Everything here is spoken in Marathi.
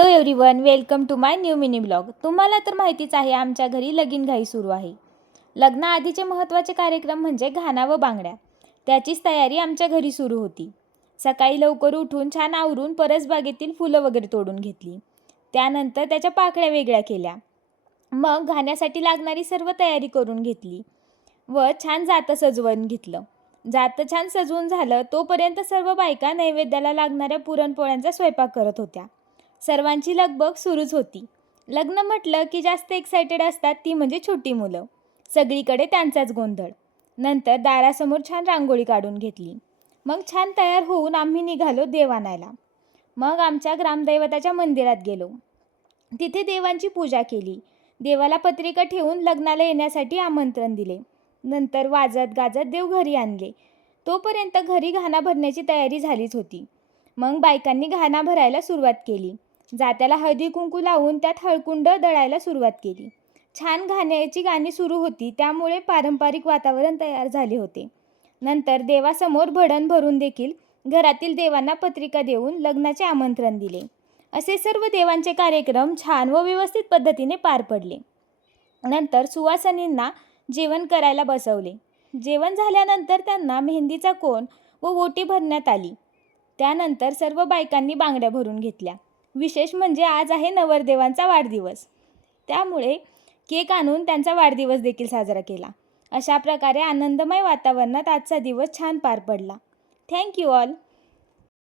Hello everyone, welcome to my new mini blog. तुम्हाला तर माहितीच आहे, आमच्या घरी लगीनघाई सुरू आहे. लग्नाआधीचे महत्त्वाचे कार्यक्रम म्हणजे घाना व बांगड्या. त्याचीच तयारी आमच्या घरी सुरू होती. सकाळी लवकर उठून छान आवरून परसबागेतील फुलं वगैरे तोडून घेतली. त्यानंतर त्याच्या पाकळ्या वेगळ्या केल्या. मग घाण्यासाठी लागणारी सर्व तयारी करून घेतली व छान जातं सजवून घेतलं. जातं छान सजवून झालं तोपर्यंत सर्व बायका नैवेद्याला लागणाऱ्या पुरणपोळ्यांचा स्वयंपाक करत होत्या. सर्वांची लगबग सुरूच होती. लग्न म्हटलं की जास्त एक्सायटेड असतात ती म्हणजे छोटी मुलं. सगळीकडे त्यांचाच गोंधळ. नंतर दारासमोर छान रांगोळी काढून घेतली. मग छान तयार होऊन आम्ही निघालो देव आणायला. मग आमच्या ग्रामदैवताच्या मंदिरात गेलो. तिथे देवांची पूजा केली. देवाला पत्रिका ठेवून लग्नाला येण्यासाठी आमंत्रण दिले. नंतर वाजत गाजत देव घरी आणले. तोपर्यंत घरी घाणा भरण्याची तयारी झालीच होती. मग बायकांनी घाणा भरायला सुरुवात केली. जात्याला हळदी कुंकू लावून त्यात हळकुंड दळायला सुरुवात केली. छान घाण्याची गाणी सुरू होती, त्यामुळे पारंपरिक वातावरण तयार झाले होते. नंतर देवासमोर भडण भरून देखील घरातील देवांना पत्रिका देऊन लग्नाचे आमंत्रण दिले. असे सर्व देवांचे कार्यक्रम छान व व्यवस्थित पद्धतीने पार पडले. नंतर सुवासिनींना जेवण करायला बसवले. जेवण झाल्यानंतर त्यांना मेहंदीचा कोण व ओटी भरण्यात आली. त्यानंतर सर्व बायकांनी बांगड्या भरून घेतल्या. विशेष म्हणजे आज आहे नवरदेवांचा वाढदिवस, त्यामुळे केक आणून त्यांचा वाढदिवस देखील साजरा केला. अशा प्रकारे आनंदमय वातावरणात आजचा दिवस छान पार पडला. Thank you all.